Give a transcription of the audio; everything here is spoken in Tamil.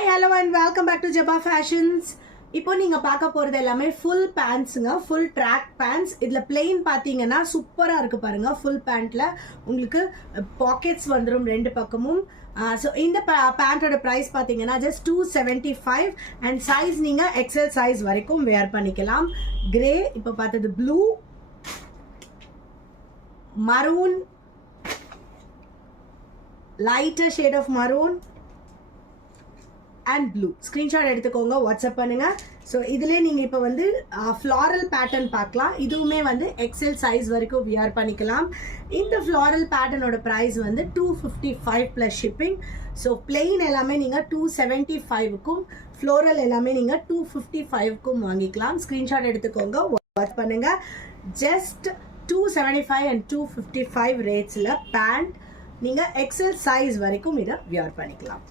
Hi, hello and welcome back to Jabba Fashions. இப்போ நீங்க பார்க்க போறது எல்லாமே full pants-ங்க, full track pants. இதுல plain பாத்தீங்கன்னா சூப்பரா இருக்கு பாருங்க. full pant-ல உங்களுக்கு pockets வந்துரும் ரெண்டு பக்கமும். So இந்த pant-ஓட price பாத்தீங்கன்னா just 275 and size நீங்க XL size வரைக்கும் wear பண்ணிக்கலாம். Grey, இப்போ பார்த்தது blue, maroon, lighter shade of maroon and blue. Screenshot எடுத்துக்கோங்க, வாட்ஸ்அப் பண்ணுங்க. ஸோ இதிலே நீங்கள் இப்போ வந்து ஃப்ளாரல் பேட்டர்ன் பார்க்கலாம். இதுவுமே வந்து எக்ஸல் சைஸ் வரைக்கும் வியர் பண்ணிக்கலாம். இந்த ஃப்ளாரல் பேட்டர்னோட ப்ரைஸ் வந்து 255 ப்ளஸ் ஷிப்பிங். ஸோ பிளெயின் எல்லாமே நீங்கள் 275க்கும், ஃப்ளோரல் எல்லாமே நீங்கள் 255க்கும் வாங்கிக்கலாம். ஸ்க்ரீன்ஷாட் எடுத்துக்கோங்க, வாட்ச் பண்ணுங்க. ஜஸ்ட் 275 and 255 ரேட்ஸில் பேண்ட் நீங்கள் எக்ஸல் சைஸ் வரைக்கும் இதை வியர் பண்ணிக்கலாம்.